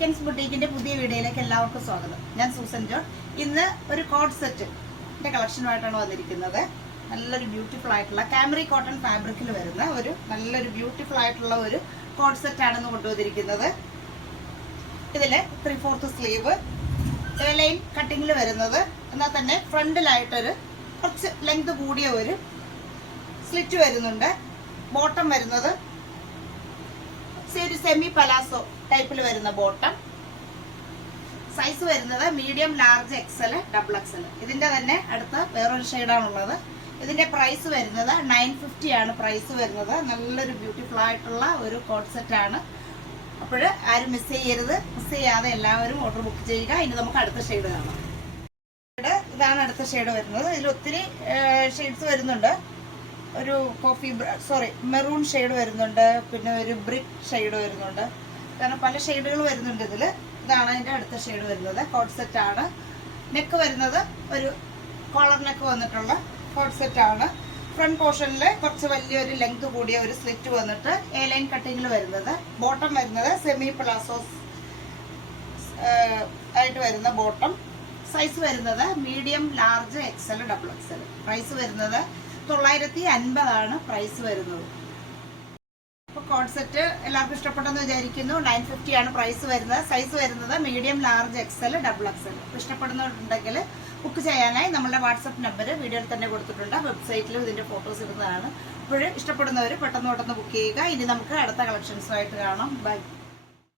Ken's ബുട്ടീക്കിന്റെ പുതിയ വീഡിയോയിലേക്ക് എല്ലാവർക്കും സ്വാഗതം. ഞാൻ സൂസൻ ജോൺ. ഇന്ന് ഒരു കോട്ട് സെറ്റിന്റെ കളക്ഷനുമായിട്ടാണ് വന്നിരിക്കുന്നത്. നല്ലൊരു ബ്യൂട്ടിഫുൾ ആയിട്ടുള്ള കാമറി കോട്ടൺ ഫാബ്രിക്കിൽ വരുന്ന ഒരു നല്ലൊരു ബ്യൂട്ടിഫുൾ ആയിട്ടുള്ള ഒരു കോട്ട് സെറ്റ് ആണെന്ന് കൊണ്ടുവന്നിരിക്കുന്നത്. ഇതില് 3/4 സ്ലീവ് ലൈൻ കട്ടിങ്ങിൽ വരുന്നത്, എന്നാൽ തന്നെ ഫ്രണ്ടിലായിട്ടൊരു കുറച്ച് ലെങ്ത് കൂടിയ ഒരു സ്ലിറ്റ് വരുന്നുണ്ട്. ബോട്ടം വരുന്നത് ഒരു സെമി പലാസോ ടൈപ്പിൽ വരുന്ന ബോട്ടം. സൈസ് വരുന്നത് medium, large, XL, double XL. ഇതിന്റെ തന്നെ അടുത്ത വേറൊരു ഷെയ്ഡാണുള്ളത്. ഇതിന്റെ പ്രൈസ് വരുന്നത് 950 ആണ് പ്രൈസ് വരുന്നത്. നല്ലൊരു ബ്യൂട്ടിഫുൾ ആയിട്ടുള്ള ഒരു കോട്ട് സെറ്റ് ആണ്. അപ്പോൾ ആരും മിസ് ചെയ്യരുത്. മിസ് ചെയ്യാതെ എല്ലാവരും ഓർഡർ ബുക്ക് ചെയ്യുക. ഇനി നമുക്ക് അടുത്ത ഷെയ്ഡ് കാണാം. ഇതാണ് അടുത്ത ഷെയ്ഡ് വരുന്നത്. ഇതിൽ ഒത്തിരി ഷെയ്ഡ്സ് വരുന്നുണ്ട്. ഒരു മെറൂൺ ഷെയ്ഡ് വരുന്നുണ്ട്, പിന്നെ ഒരു ബ്രിക്ക് ഷെയ്ഡ് വരുന്നുണ്ട്. കാരണം പല ഷെയ്ഡുകൾ വരുന്നുണ്ട് ഇതിൽ. ഇതാണ് അതിൻ്റെ അടുത്ത ഷെയ്ഡ് വരുന്നത്. കോട്ട് സെറ്റ് ആണ്. നെക്ക് വരുന്നത് ഒരു കോളർ നെക്ക് വന്നിട്ടുള്ള കോട്ട് സെറ്റ് ആണ്. ഫ്രണ്ട് പോർഷനിൽ കുറച്ച് വലിയൊരു ലെങ്ത് കൂടിയ ഒരു സ്ലിറ്റ് വന്നിട്ട് എ ലൈൻ കട്ടിങ്ങിൽ വരുന്നത്. ബോട്ടം വരുന്നത് സെമി പ്ലാസോസ് ആയിട്ട് വരുന്ന ബോട്ടം. സൈസ് വരുന്നത് medium, large, XL, double XL. Price വരുന്നത് 950 ആണ് പ്രൈസ് വരുന്നത്. അപ്പോൾ കോട്ട് സെറ്റ് എല്ലാവർക്കും ഇഷ്ടപ്പെട്ടെന്ന് വിചാരിക്കുന്നു. 950 ആണ് പ്രൈസ് വരുന്നത്. സൈസ് വരുന്നത് medium, large, XL, double XL. ഇഷ്ടപ്പെടുന്നുണ്ടെങ്കിൽ ബുക്ക് ചെയ്യാനായി നമ്മളുടെ വാട്സപ്പ് നമ്പർ വീഡിയോയിൽ തന്നെ കൊടുത്തിട്ടുണ്ട്. വെബ്സൈറ്റിലും ഇതിൻ്റെ ഫോട്ടോസ് ഇടുന്നതാണ്. അപ്പോൾ ഇഷ്ടപ്പെടുന്നവർ പെട്ടെന്ന് ബുക്ക് ചെയ്യുക. ഇനി നമുക്ക് അടുത്ത കളക്ഷൻസുമായിട്ട് കാണാം. ബൈ.